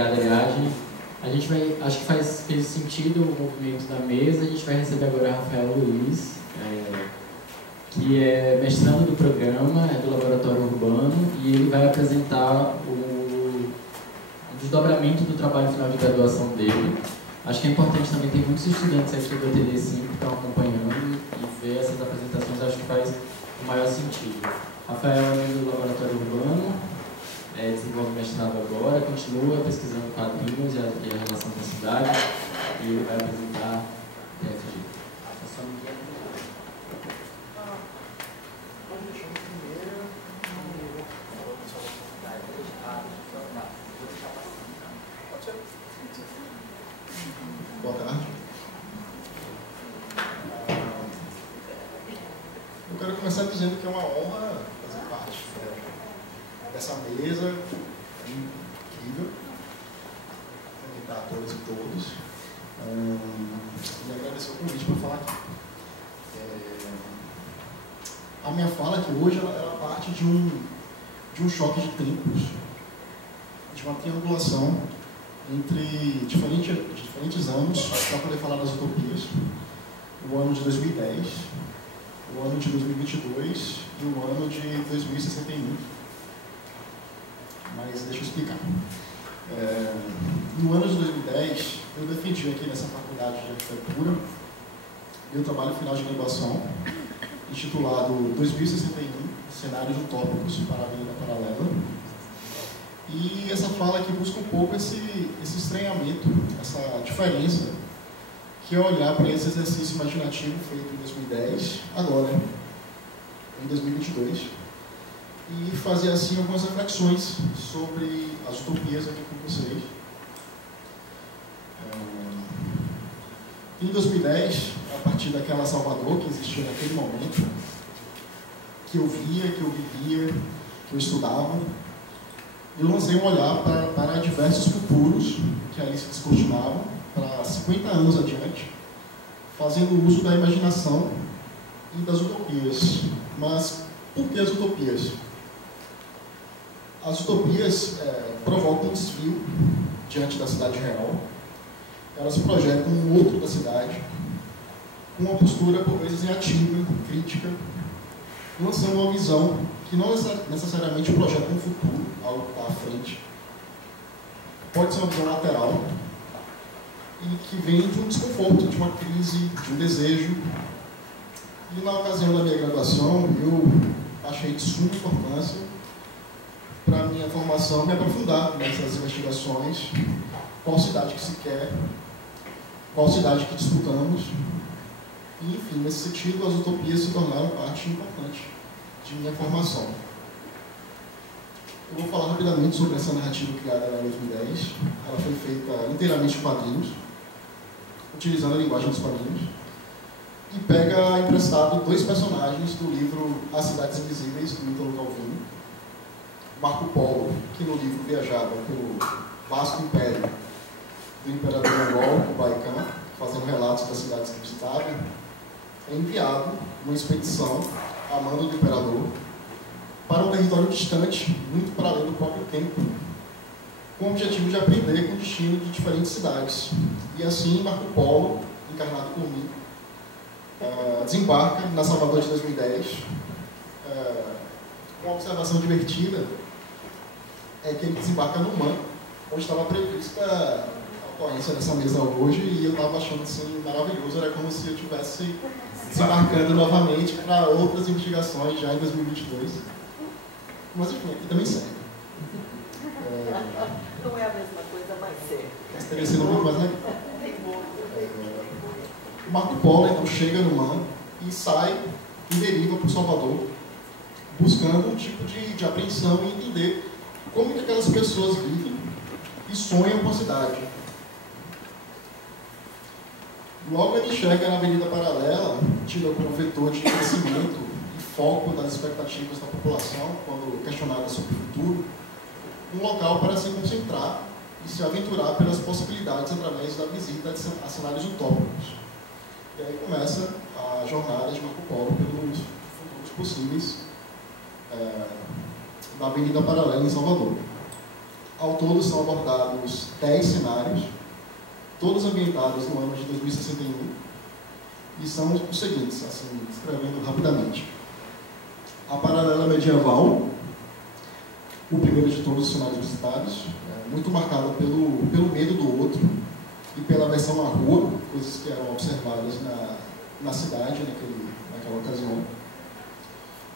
Obrigado, Ariadne. A gente vai, acho que fez sentido o movimento da mesa. A gente vai receber agora Rafael Luiz, que é mestrando do programa, é do Laboratório Urbano, e ele vai apresentar o desdobramento do trabalho final de graduação dele. Acho que é importante também, tem muitos estudantes aqui do ATD 5 que estão acompanhando, e ver essas apresentações acho que faz o maior sentido. Rafael é do Laboratório Urbano, desenvolve mestrado agora, continua pesquisando quadrinhos e a relação com a cidade, e ele vai apresentar TFG. Boa tarde. Eu quero começar dizendo que é uma honra fazer parte dessa mesa incrível, convidar a todas e todos, e agradecer o convite para falar aqui. A minha fala aqui hoje ela parte de um choque de tempos, de uma triangulação entre diferentes anos para poder falar das utopias. O ano de 2010, o ano de 2022 e o ano de 2061. Mas deixa eu explicar. No ano de 2010, eu defendi aqui nessa faculdade de arquitetura meu trabalho final de graduação, intitulado 2061, Cenários Utópicos para a Avenida Paralela. E essa fala aqui busca um pouco esse estranhamento, essa diferença, que é olhar para esse exercício imaginativo feito em 2010, agora, em 2022, e fazer assim algumas reflexões sobre as utopias aqui com vocês. Em 2010, a partir daquela Salvador que existia naquele momento, que eu via, que eu vivia, que eu estudava, eu lancei um olhar para diversos futuros que ali se descortinavam, para 50 anos adiante, fazendo uso da imaginação e das utopias. Mas por que as utopias? As utopias provocam um desvio diante da cidade real. Elas projetam um outro da cidade, com uma postura, por vezes, reativa, crítica, lançando uma visão que não necessariamente projeta um futuro, algo que está à frente. Pode ser uma visão lateral e que vem de um desconforto, de uma crise, de um desejo. E na ocasião da minha graduação, eu achei de suma importância para a minha formação me aprofundar nessas investigações, qual cidade que se quer, qual cidade que disputamos. E, enfim, nesse sentido, as utopias se tornaram parte importante de minha formação. Eu vou falar rapidamente sobre essa narrativa criada em 2010. Ela foi feita inteiramente em quadrinhos, utilizando a linguagem dos quadrinhos, e pega emprestado dois personagens do livro As Cidades Invisíveis, do Ítalo Calvino. Marco Polo, que no livro viajava pelo vasto império do imperador mongol, Kublai Khan, fazendo relatos das cidades que visitava, é enviado numa expedição a mando do imperador para um território distante, muito para além do próprio tempo, com o objetivo de aprender com o destino de diferentes cidades. E assim, Marco Polo, encarnado por mim, desembarca na Salvador de 2010. Uma observação divertida é que ele desembarca no MAN, onde estava prevista a ocorrência dessa mesa hoje, e eu estava achando assim maravilhoso. Era como se eu estivesse desembarcando novamente para outras investigações já em 2022. Mas enfim, aqui também segue. Não é a mesma coisa, mas segue. Mas teria sido muito mais legal. O Marco Polo então chega no MAN e sai e deriva para o Salvador, buscando um tipo de apreensão e entender como que aquelas pessoas vivem e sonham com a cidade. Logo ele chega na Avenida Paralela, tida como vetor de crescimento e foco das expectativas da população, quando questionada sobre o futuro, um local para se concentrar e se aventurar pelas possibilidades através da visita a cenários utópicos. E aí começa a jornada de Marco Polo pelos futuros possíveis da Avenida Paralela em Salvador. Ao todo são abordados 10 cenários, todos ambientados no ano de 2061, e são os seguintes, assim, escrevendo rapidamente. A paralela medieval, o primeiro de todos os cenários visitados, muito marcado pelo medo do outro e pela aversão à rua, coisas que eram observadas na cidade naquela ocasião.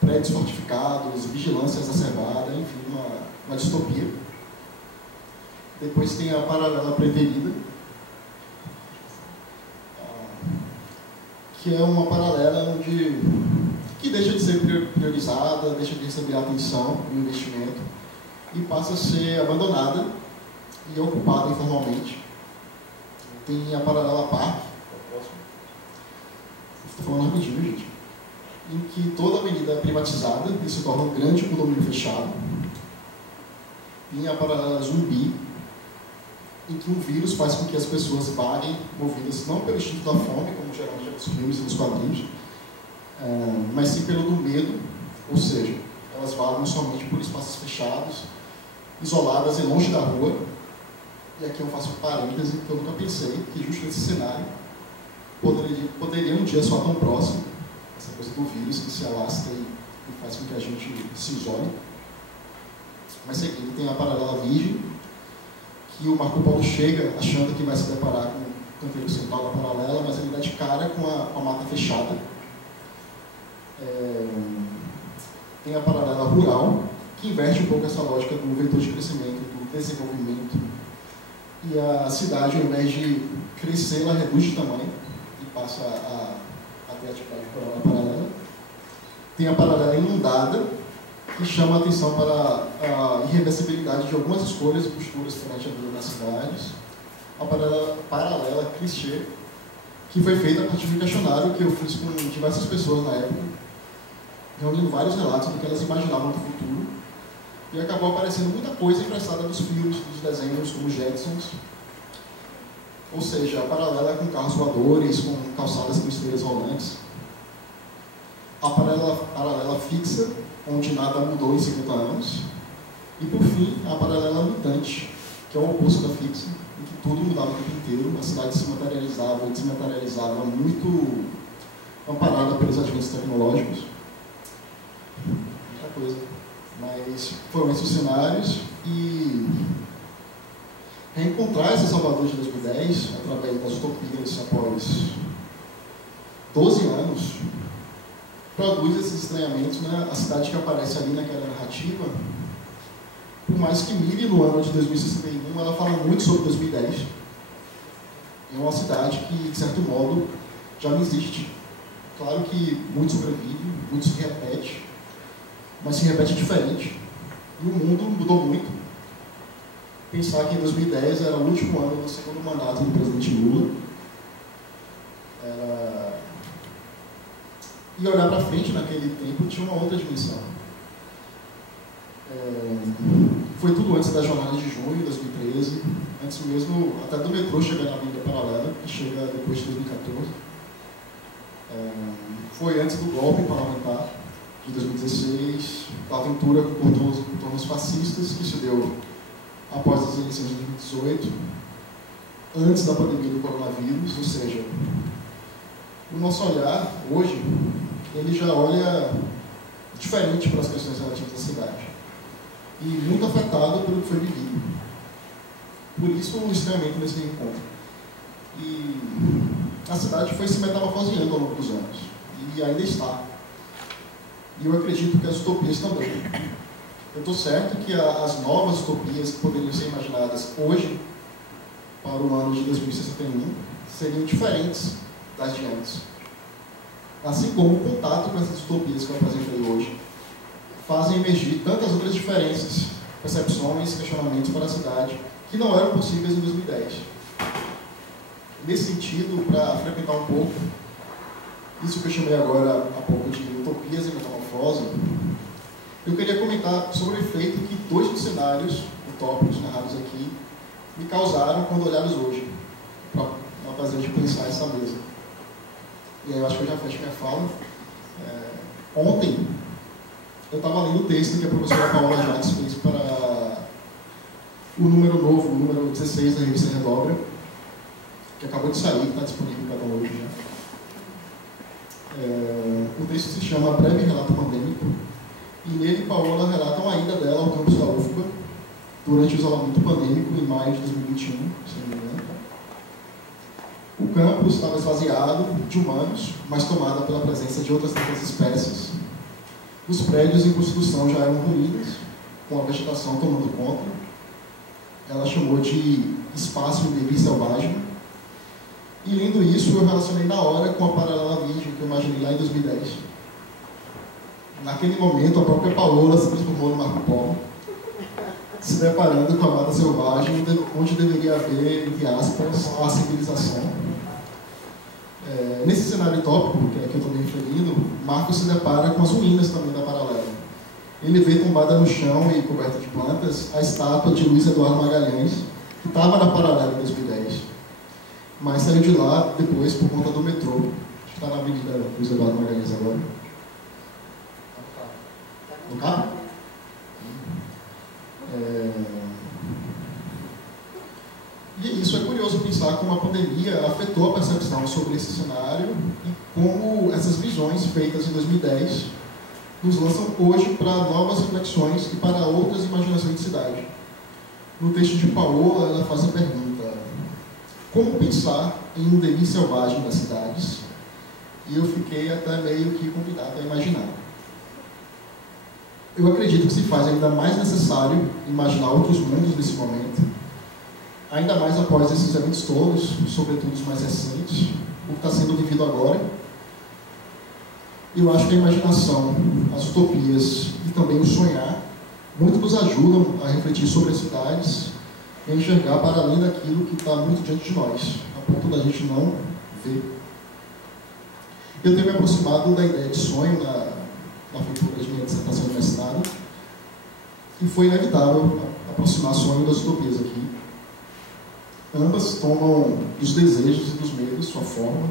Prédios fortificados, vigilância exacerbada, enfim, uma distopia. Depois tem a paralela preterida, que é uma paralela que deixa de ser priorizada, deixa de receber atenção e investimento e passa a ser abandonada e ocupada informalmente. Tem a paralela Parque, estou falando rapidinho, gente, em que toda a avenida é privatizada e se torna um grande condomínio fechado. Tem a paralela Zumbi, em que um vírus faz com que as pessoas vaguem, movidas não pelo instinto da fome, como geralmente é nos filmes e nos quadrinhos, mas sim pelo do medo, ou seja, elas vagam somente por espaços fechados, isoladas e longe da rua. E aqui eu faço um parêntese, que eu nunca pensei que justo nesse cenário poderia um dia soar tão próximo, essa coisa do vírus que se alastra e faz com que a gente se isole. Mas seguindo, tem a paralela Virgem, que o Marco Polo chega achando que vai se deparar com o canteiro central da paralela, mas ele dá de cara com a mata fechada. Tem a paralela Rural, que inverte um pouco essa lógica do vetor de crescimento, do desenvolvimento. E a cidade, ao invés de crescer, ela reduz de tamanho e passa a ter atividade rural na paralela. Tem a paralela Inundada, que chama a atenção para a irreversibilidade de algumas escolhas e posturas perante a vida das cidades. A paralela Clichê, que foi feita a partir de um questionário que eu fiz com diversas pessoas na época, reunindo vários relatos do que elas imaginavam do futuro, e acabou aparecendo muita coisa emprestada dos filmes, dos desenhos, como Jetsons. Ou seja, a paralela com carros voadores, com calçadas com esteiras rolantes. A paralela Fixa, onde nada mudou em 50 anos. E, por fim, a paralela Mutante, que é o oposto da Fixa, em que tudo mudava o tempo inteiro, a cidade se materializava e desmaterializava muito amparada pelos adventos tecnológicos. Muita coisa. Mas foram esses cenários, e reencontrar esse Salvador de 2010, através das utopias após 12 anos, produz esses estranhamentos, né? A cidade que aparece ali naquela narrativa, por mais que mire no ano de 2061, ela fala muito sobre 2010. É uma cidade que, de certo modo, já não existe. Claro que muito sobrevive, muito se repete, mas se repete diferente. E o mundo mudou muito. Pensar que em 2010 era o último ano do segundo mandato do presidente Lula. E olhar para frente naquele tempo tinha uma outra dimensão. Foi tudo antes da jornada de junho de 2013, antes mesmo até do metrô chegar na Avenida Paralela, que chega depois de 2014. Foi antes do golpe parlamentar de 2016, da aventura com contornos fascistas que se deu após as eleições de 2018, antes da pandemia do coronavírus. Ou seja, o nosso olhar hoje, ele já olha diferente para as questões relativas à cidade e muito afetado pelo que foi vivido. Por isso o estranhamento nesse encontro. E a cidade foi se metamorfoseando ao longo dos anos e ainda está. E eu acredito que as utopias também. Eu estou certo que as novas utopias que poderiam ser imaginadas hoje para o ano de 2061 seriam diferentes das de antes. Assim como o contato com essas utopias que eu apresentei hoje fazem emergir tantas outras diferenças, percepções, questionamentos para a cidade que não eram possíveis em 2010. Nesse sentido, para frequentar um pouco isso que eu chamei agora há pouco de utopias e metamorfose, eu queria comentar sobre o efeito que dois dos cenários utópicos narrados aqui me causaram quando olhados hoje, para fazer a gente pensar essa mesa. E aí eu acho que eu já fecho minha fala. Ontem, eu estava lendo o texto que a professora Paola Jacques fez para o número novo, o número 16 da revista Redobra, que acabou de sair, que está disponível para download já. O texto se chama Breve Relato Pandêmico, e nele Paola relata uma ida dela ao campus da UFBA durante o isolamento pandêmico em maio de 2021, se não me engano. O campus estava esvaziado de humanos, mas tomado pela presença de outras tantas espécies. Os prédios em construção já eram ruínas, com a vegetação tomando conta. Ela chamou de espaço de selvagem. E lendo isso, eu relacionei na hora com a paralela virgem que eu imaginei lá em 2010. Naquele momento, a própria Paola se transformou no Marco Polo, se deparando com a mata selvagem, onde deveria haver, entre aspas, a civilização. Nesse cenário tópico, que é que eu estou me referindo, Marcos se depara com as ruínas também da paralela. Ele vê tombada no chão e coberta de plantas a estátua de Luiz Eduardo Magalhães, que estava na paralela em 2010, mas saiu de lá depois por conta do metrô. Acho que está na Avenida Luiz Eduardo Magalhães agora. No carro? E isso é curioso pensar como a pandemia afetou a percepção sobre esse cenário e como essas visões feitas em 2010 nos lançam hoje para novas reflexões e para outras imaginações de cidade. No texto de Paola, ela faz a pergunta: como pensar em um delírio selvagem das cidades? E eu fiquei até meio que convidado a imaginar. Eu acredito que se faz ainda mais necessário imaginar outros mundos nesse momento, ainda mais após esses eventos todos, sobretudo os mais recentes, o que está sendo vivido agora. Eu acho que a imaginação, as utopias e também o sonhar muito nos ajudam a refletir sobre as cidades e a enxergar para além daquilo que está muito diante de nós, a ponto da gente não ver. Eu tenho me aproximado da ideia de sonho na feitura de minha dissertação de mestrado, e foi inevitável aproximar sonho das utopias aqui. Ambas tomam dos desejos e dos medos sua forma.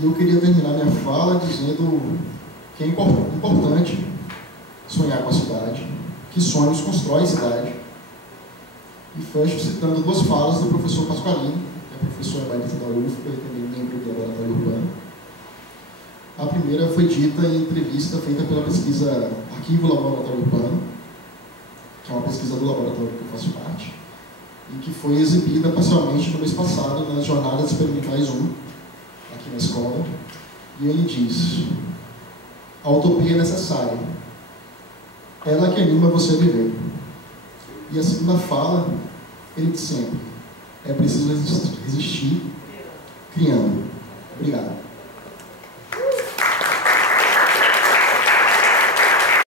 E eu queria terminar minha fala dizendo que é importante sonhar com a cidade, que sonhos constroem cidade. E fecho citando duas falas do professor Pasqualini, que é professor emérito da UFBA e também membro do Laboratório Urbano. A primeira foi dita em entrevista feita pela pesquisa Arquivo Laboratório Urbano, que é uma pesquisa do laboratório que eu faço parte, e que foi exibida parcialmente no mês passado nas Jornadas Experimentais 1, aqui na escola. E ele diz: a utopia é necessária, ela que anima você a viver. E a segunda fala, ele diz sempre: é preciso resistir criando. Obrigado.